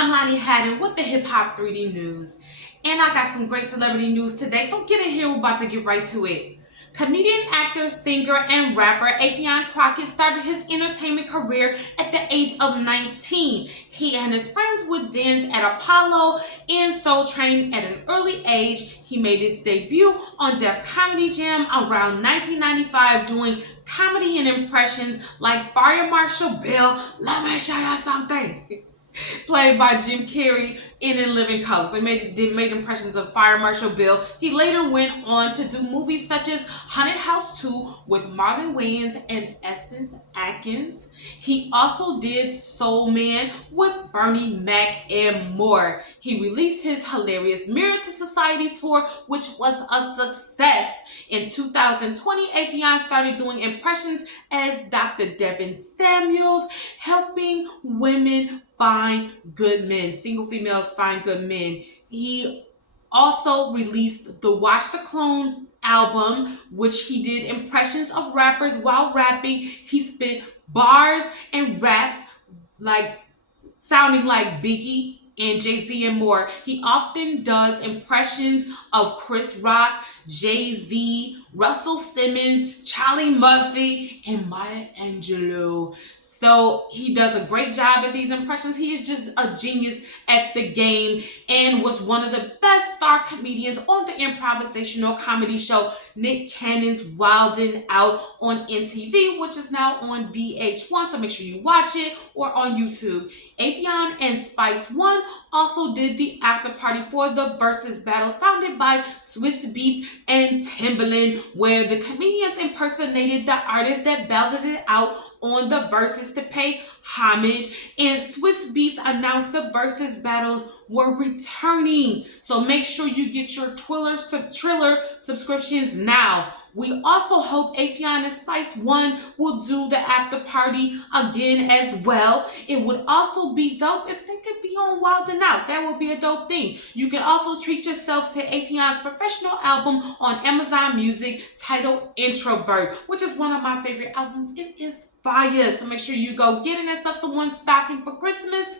I'm latte.hadden with the Hip Hop 3D News. And I got some great celebrity news today, so get in here, we're about to get right to it. Comedian, actor, singer, and rapper Affion Crockett started his entertainment career at the age of 19. He and his friends would dance at Apollo and Soul Train at an early age. He made his debut on Def Comedy Jam around 1995 doing comedy and impressions like Fire Marshal Bill, let me show you something, played by Jim Carrey in Living Color. So he made impressions of Fire Marshal Bill. He later went on to do movies such as Haunted House 2 with Marlon Wayans and Essence Atkins. He also did Soul Man with Bernie Mac and more. He released his hilarious Mirror to Society tour, which was a success. In 2020, Affion started doing impressions as Dr. Devin Samuels, helping women find good men. Single females find good men. He also released the Watch the Clone album, which he did impressions of rappers while rapping. He spit bars and raps like sounding like Biggie and Jay-Z and more. He often does impressions of Chris Rock, Jay-Z, Russell Simmons, Charlie Murphy, and Maya Angelou. So he does a great job at these impressions. He is just a genius at the game and was one of the best star comedians on the improvisational comedy show Nick Cannon's Wildin' Out on MTV, which is now on VH1. So make sure you watch it, or on YouTube. Affion and Spice One also did the after party for the Verzuz battles founded by Swiss Beats and Timbaland, where the comedians impersonated the artists that battled it out on the Verzuz to pay homage, and Swiss Beats announced the Verzuz battles were returning. So make sure you get your Trillar subscriptions now. We also hope Affion and Spice One will do the after party again as well. It would also be dope if they could be on Wildin' Out. That would be a dope thing. You can also treat yourself to Affion's professional album on Amazon Music titled Introvert, which is one of my favorite albums. It is fire. So make sure you go get it and stuff someone's stocking for Christmas.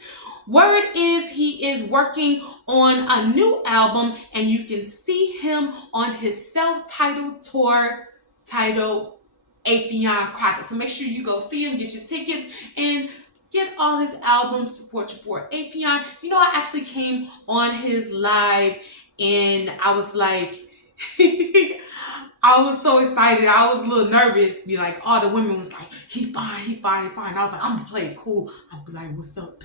Word is he is working on a new album, and you can see him on his self-titled tour titled Affion Crockett. So make sure you go see him, get your tickets, and get all his albums. Support Affion. You know, I actually came on his live, and I was like, I was so excited. I was a little nervous. Be like, all the women was like, he fine, he fine, he fine. I was like, I'm gonna play it cool. I'll be like, what's up?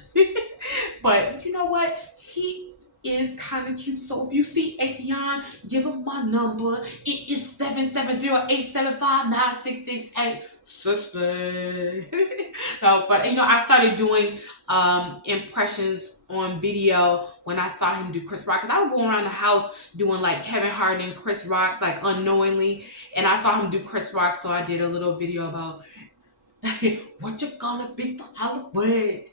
But you know what? He is kind of cute. So if you see Affion, give him my number. It is 770-875-9668. Sister. No, but you know, I started doing impressions on video when I saw him do Chris Rock, because I would go around the house doing like Kevin Hart and Chris Rock, like unknowingly, and I saw him do Chris Rock, so I did a little video about what you gonna be for Halloween,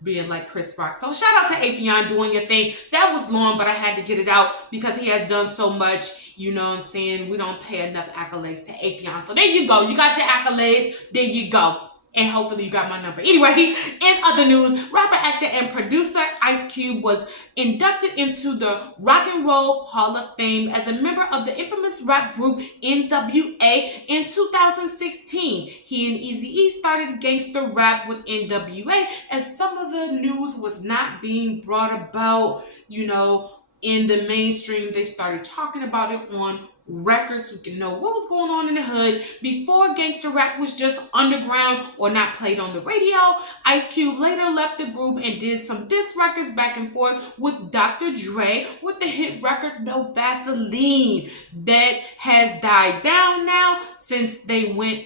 being like Chris Rock. So shout out to Affion doing your thing. That was long, but I had to get it out because he has done so much. You know what I'm saying? We don't pay enough accolades to Affion. So there you go. You got your accolades. There you go. And hopefully you got my number. Anyway, in other news, rapper, actor, and producer Ice Cube was inducted into the Rock and Roll Hall of Fame as a member of the infamous rap group NWA in 2016. He and Eazy-E started gangster rap with NWA, as some of the news was not being brought about, you know, in the mainstream. They started talking about it on records so we can know what was going on in the hood before gangster rap was just underground or not played on the radio. Ice Cube later left the group and did some diss records back and forth with Dr. Dre with the hit record No Vaseline, that has died down now since they went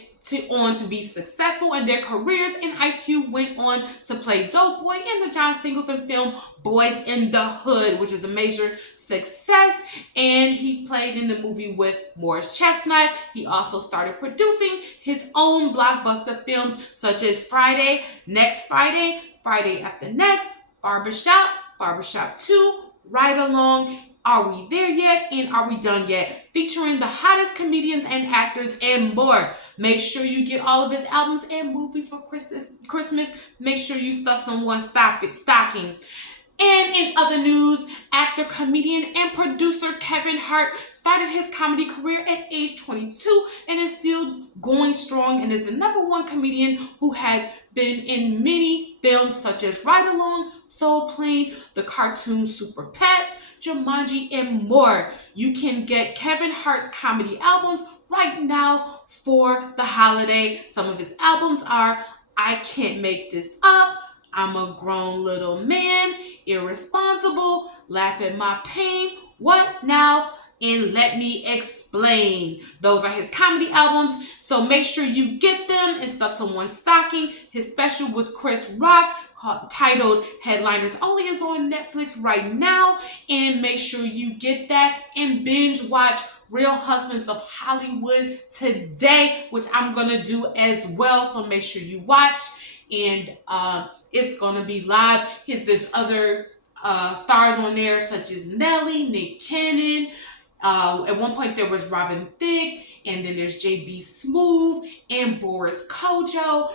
on to be successful in their careers, and Ice Cube went on to play Dope Boy in the John Singleton film Boys in the Hood, which is a major success, and he played in the movie with Morris Chestnut. He also started producing his own blockbuster films such as Friday, Next Friday, Friday After Next, Barbershop, Barbershop 2, Ride Along, Are We There Yet, and Are We Done Yet, featuring the hottest comedians and actors and more. Make sure you get all of his albums and movies for Christmas. Make sure you stuff someone's stocking. And in other news, actor, comedian, and producer Kevin Hart started his comedy career at age 22 and is still going strong and is the #1 comedian who has been in many films such as Ride Along, Soul Plane, the cartoon Super Pets, Jumanji, and more. You can get Kevin Hart's comedy albums right now for the holiday. Some of his albums are I Can't Make This Up, I'm a Grown Little Man, Irresponsible, Laugh at My Pain, What Now, and Let Me Explain. Those are his comedy albums, so make sure you get them and stuff someone's stocking. His special with Chris Rock titled Headliners Only is on Netflix right now, and make sure you get that and binge watch Real Husbands of Hollywood today, which I'm gonna do as well, so make sure you watch. And it's gonna be live. There's other stars on there such as Nelly, Nick Cannon. At one point there was Robin Thicke, and then there's JB Smoove and Boris Kojo.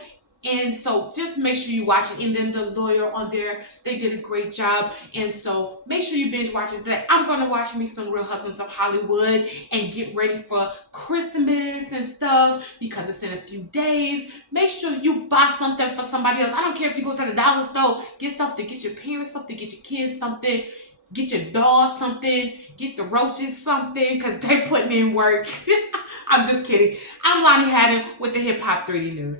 And so just make sure you watch it. And then the lawyer on there, they did a great job. And so make sure you binge watch it today. I'm going to watch me some Real Husbands of Hollywood and get ready for Christmas and stuff because it's in a few days. Make sure you buy something for somebody else. I don't care if you go to the dollar store, get something, get your parents something, get your kids something, get your dog something, get the roaches something because they putting in work. I'm just kidding. I'm Latte.hadden with the Hip Hop 3D News.